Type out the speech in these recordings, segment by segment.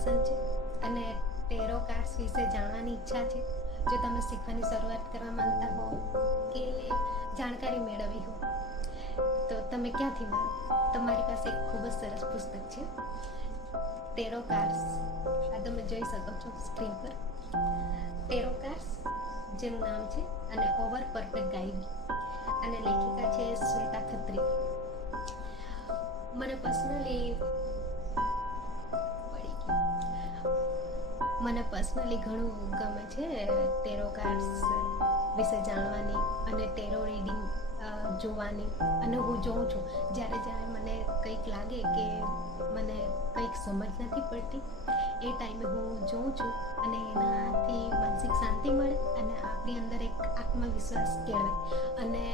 પસંદ છે અને ટેરો કાર્ડ્સ વિશે જાણવાની ઈચ્છા છે, જો તમે શીખવાની શરૂઆત કરવા માંગતા હો કે જાણકારી મેળવવી હો તો તમે ક્યાંથી મારો તમારી પાસે એક ખૂબ જ સરસ પુસ્તક છે, ટેરો કાર્ડ્સ. આ તમે જોઈ શકો છો સ્ક્રીન પર. ટેરો કાર્ડ્સ જેનું નામ છે અને ઓવર પરફેક્ટ ગાઈડ, અને લેખિકા છે શ્વેતા ખત્રી. મને પર્સનલી ઘણું ગમે છે ટેરો કાર્ડ્સ વિશે જાણવાની અને ટેરો રીડિંગ જોવાની. અને હું જોઉં છું જ્યારે મને કંઈક લાગે કે મને કંઈક સમજ નથી પડતી એ ટાઈમે હું જોઉં છું અને એનાથી માનસિક શાંતિ મળે અને આપણી અંદર એક આત્મવિશ્વાસ કેળવે અને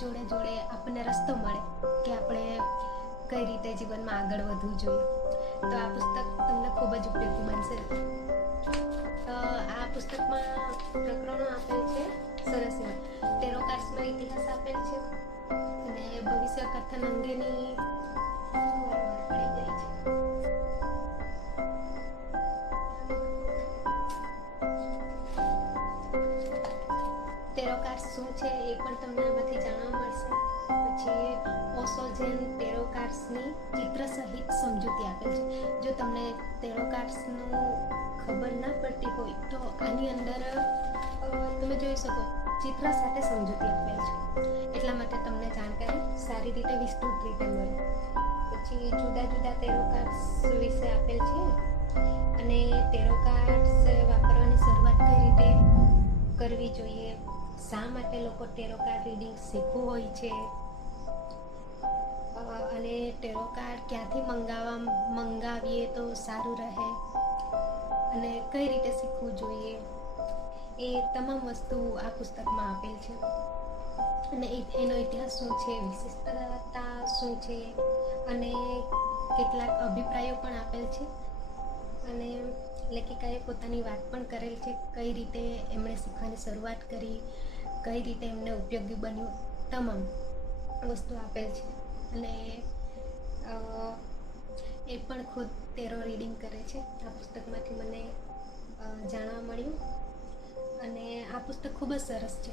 જોડે જોડે આપણને રસ્તો મળે કે આપણે કઈ રીતે જીવનમાં આગળ વધવું જોઈએ. તો આ પુસ્તક તમને ખૂબ જ ઉપયોગી બનશે. આ પુસ્તકમાં પ્રકરણો આપેલ છે સરસ એવા. ટેરો કાર્ડ્સનો ઇતિહાસ આપેલ છે અને ભવિષ્ય કથન અંગેની પડી ગઈ છે. ટેરો કાર્ડ્સ શું છે એ પણ તમને આમાંથી જાણવા મળશે. પછી ઓશો જેન ટેરો કાર્ડ્સની ચિત્ર સહિત સમજૂતી આપેલ છે. જો તમને ટેરો કાર્ડ્સનું ખબર ના પડતી હોય તો આની અંદર તમે જોઈ શકો ચિત્ર સાથે સમજૂતી આપેલ છે, એટલા માટે તમને જાણકારી સારી રીતે વિસ્તૃત રીતે મળે. પછી જુદા જુદા ટેરો કાર્ડ્સ વિશે આપેલ છે અને ટેરો કાર્ડ્સ વાપરવાની શરૂઆત કઈ રીતે કરવી જોઈએ, શા માટે લોકો ટેરો કાર્ડ રીડિંગ શીખવું હોય છે, અને ટેરો કાર્ડ ક્યાંથી મંગાવીએ તો સારું રહે અને કઈ રીતે શીખવું જોઈએ, એ તમામ વસ્તુ આ પુસ્તકમાં આપેલ છે. અને એનો ઇતિહાસ શું છે, વિશિષ્ટતા શું છે અને કેટલાક અભિપ્રાયો પણ આપેલ છે. અને લેખિકાએ પોતાની વાત પણ કરેલ છે, કઈ રીતે એમણે શીખવાની શરૂઆત કરી, કઈ રીતે એમને ઉપયોગી બન્યું, તમામ વસ્તુ આપેલ છે. અને એ પણ ખુદ ટેરો રીડિંગ કરે છે. આ પુસ્તકમાંથી મને જાણવા મળ્યું અને આ પુસ્તક ખૂબ જ સરસ છે,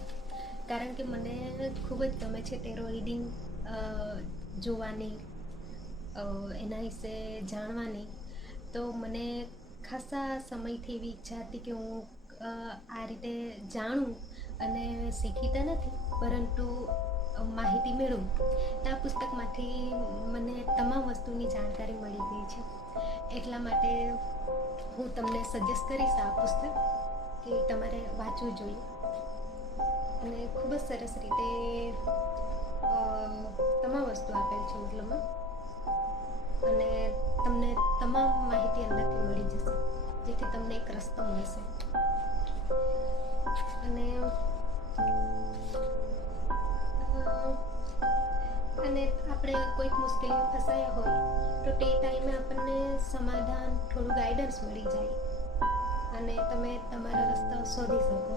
કારણ કે મને ખૂબ જ ગમે છે ટેરો રીડિંગ જોવાની, એના વિશે જાણવાની. તો મને ખાસા સમયથી એવી ઈચ્છા હતી કે હું આ રીતે જાણું અને શીખી તો નથી પરંતુ માહિતી મેળવું. તો આ પુસ્તકમાંથી મને તમામ વસ્તુની જાણકારી મળી ગઈ છે, એટલા માટે હું તમને સજેસ્ટ કરીશ આ પુસ્તક કે તમારે વાંચવું જોઈએ. અને ખૂબ જ સરસ રીતે તમામ વસ્તુ આપેલ છે મતલબમાં, અને તમને તમામ માહિતી અંદરથી મળી જશે, જેથી તમને એક રસ્તો મળશે. અને આપણે કોઈક મુશ્કેલીમાં ફસાયા હોય તો તે ટાઈમે આપણને સમાધાન, થોડું ગાઈડન્સ મળી જાય અને તમે તમારો રસ્તો શોધી શકો.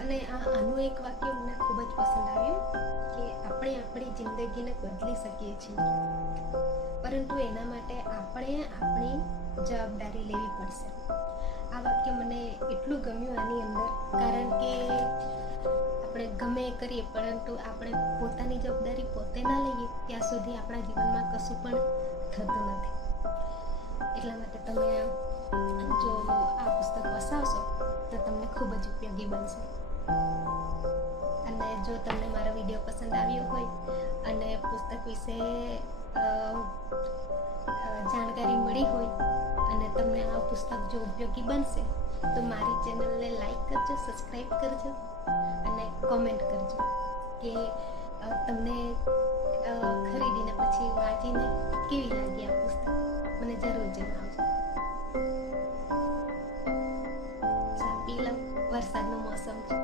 અને આનું એક વાક્ય મને ખૂબ જ પસંદ આવ્યું કે આપણે આપણી જિંદગીને બદલી શકીએ છીએ, પરંતુ એના માટે આપણે આપણી જવાબદારી લેવી પડશે. આ વાક્ય મને એટલું ગમ્યું આની અંદર, કારણ કે આપણે ગમે એ કરીએ પરંતુ આપણે પોતાની જવાબદારી પોતે ના લઈએ ત્યાં સુધી આપણા જીવનમાં કશું પણ થતું નથી. એટલા માટે તમે જો આ પુસ્તક વસાવશો તો તમને ખૂબ જ ઉપયોગી બનશે. અને જો તમને મારો વિડીયો પસંદ આવ્યો હોય અને પુસ્તક વિશે જાણકારી મળી હોય અને તમને આ પુસ્તક જો ઉપયોગી બનશે તો મારી ચેનલને લાઈક કરજો, સબસ્ક્રાઈબ કરજો અને કોમેન્ટ કરજો કે તમને ખરીદીને પછી વાંચીને કેવી લાગી આ પુસ્તક. મને જરૂર જણાવજો. ચા પી લો, વરસાદનો મોસમ છે.